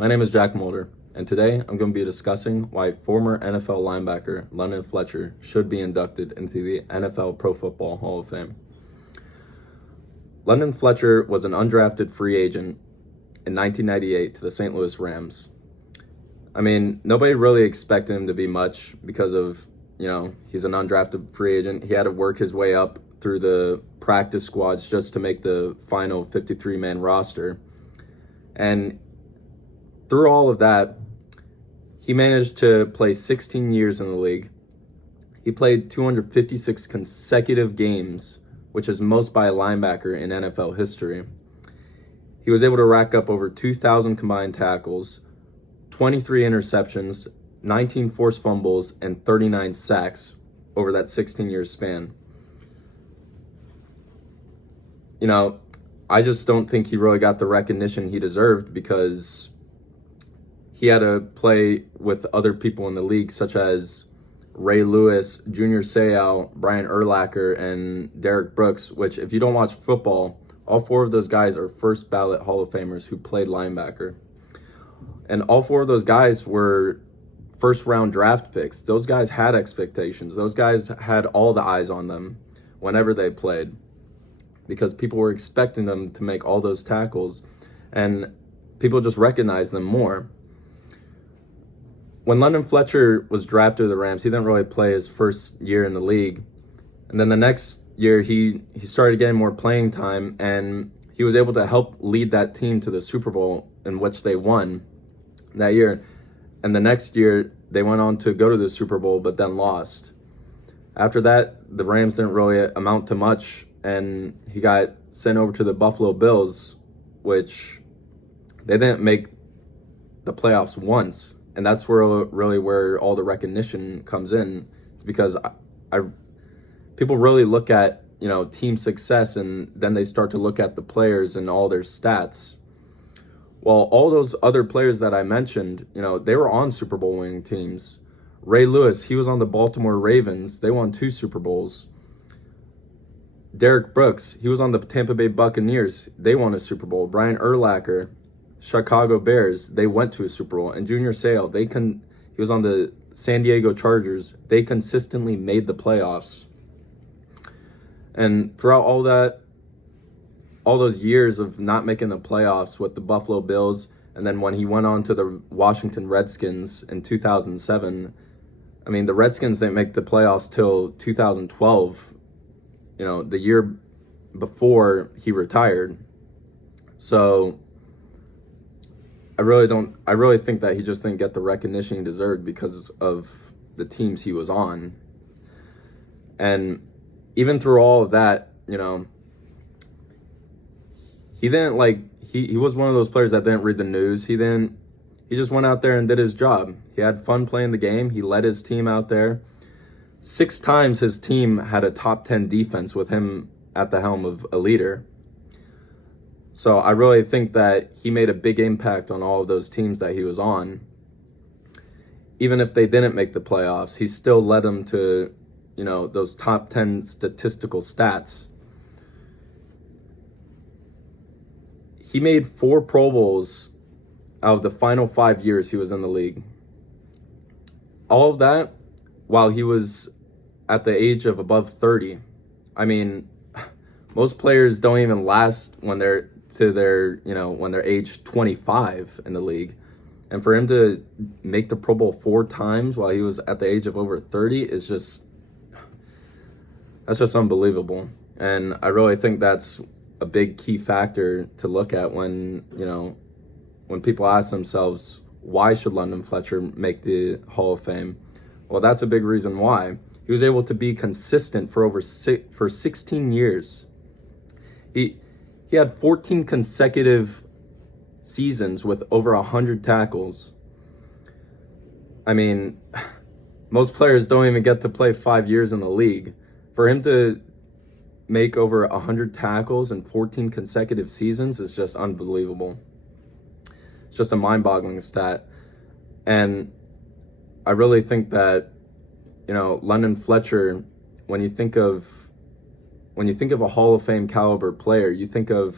My name is Jack Mulder, and today I'm going to be discussing why former NFL linebacker London Fletcher should be inducted into the NFL Pro Football Hall of Fame. London Fletcher was an undrafted free agent in 1998 to the St. Louis Rams. I mean, nobody really expected him to be much because of, he's an undrafted free agent. He had to work his way up through the practice squads just to make the final 53-man roster. And through all of that, he managed to play 16 years in the league. He played 256 consecutive games, which is most by a linebacker in NFL history. He was able to rack up over 2,000 combined tackles, 23 interceptions, 19 forced fumbles, and 39 sacks over that 16-year span. I just don't think he really got the recognition he deserved because he had to play with other people in the league, such as Ray Lewis, Junior Seau, Brian Urlacher, and Derek Brooks, which, if you don't watch football, all four of those guys are first ballot Hall of Famers who played linebacker. And all four of those guys were first round draft picks. Those guys had expectations. Those guys had all the eyes on them whenever they played because people were expecting them to make all those tackles and people just recognized them more. When London Fletcher was drafted to the Rams, he didn't really play his first year in the league. And then the next year, he started getting more playing time, and he was able to help lead that team to the Super Bowl, in which they won that year. And the next year, they went on to go to the Super Bowl, but then lost. After that, the Rams didn't really amount to much, and he got sent over to the Buffalo Bills, which they didn't make the playoffs once. And that's where all the recognition comes in. It's because people really look at, team success, and then they start to look at the players and all their stats. Well, all those other players that I mentioned, they were on Super Bowl winning teams. Ray Lewis, he was on the Baltimore Ravens. They won 2 Super Bowls. Derek Brooks, he was on the Tampa Bay Buccaneers. They won a Super Bowl. Brian Urlacher, Chicago Bears, they went to a Super Bowl. And Junior Seau, he was on the San Diego Chargers. They consistently made the playoffs. And throughout all those years of not making the playoffs with the Buffalo Bills, and then when he went on to the Washington Redskins in 2007, I mean, the Redskins didn't make the playoffs till 2012, the year before he retired. So I really think that he just didn't get the recognition he deserved because of the teams he was on. And even through all of that, he didn't he was one of those players that didn't read the news. He just went out there and did his job. He had fun playing the game. He led his team out there. 6 times his team had a top 10 defense with him at the helm of a leader. So I really think that he made a big impact on all of those teams that he was on. Even if they didn't make the playoffs, he still led them to, those top 10 statistical stats. He made 4 Pro Bowls out of the final 5 years he was in the league. All of that while he was at the age of above 30. I mean, most players don't even last when they're when they're age 25 in the league. And for him to make the Pro Bowl 4 times while he was at the age of over 30 is just unbelievable. And I really think that's a big key factor to look at when people ask themselves, why should London Fletcher make the Hall of Fame? Well, that's a big reason why. He was able to be consistent for 16 years. He had 14 consecutive seasons with over 100 tackles. I mean, most players don't even get to play 5 years in the league. For him to make over 100 tackles in 14 consecutive seasons is just unbelievable. It's just a mind-boggling stat. And I really think that, London Fletcher, when you think of a Hall of Fame caliber player, you think of,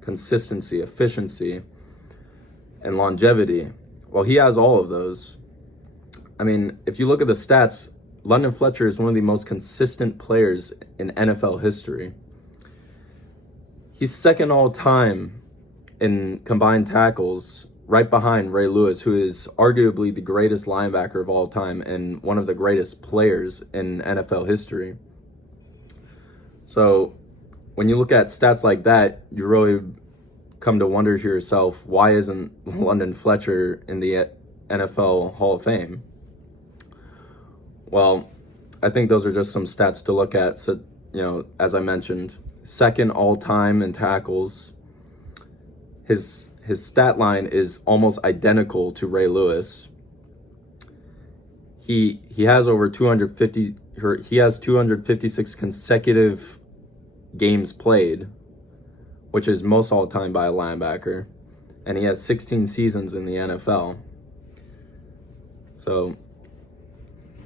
consistency, efficiency. and longevity. Well, he has all of those. I mean, if you look at the stats, London Fletcher is one of the most consistent players in NFL history. He's second all time in combined tackles, right behind Ray Lewis, who is arguably the greatest linebacker of all time and one of the greatest players in NFL history. So when you look at stats like that, you really come to wonder to yourself, why isn't London Fletcher in the NFL Hall of Fame? Well, I think those are just some stats to look at. So, as I mentioned, second all-time in tackles. His stat line is almost identical to Ray Lewis. He has over 250. He has 256 consecutive games played, which is most all-time by a linebacker, and he has 16 seasons in the NFL. So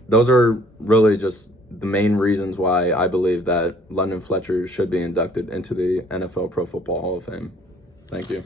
those are really just the main reasons why I believe that London Fletcher should be inducted into the NFL Pro Football Hall of Fame. Thank you.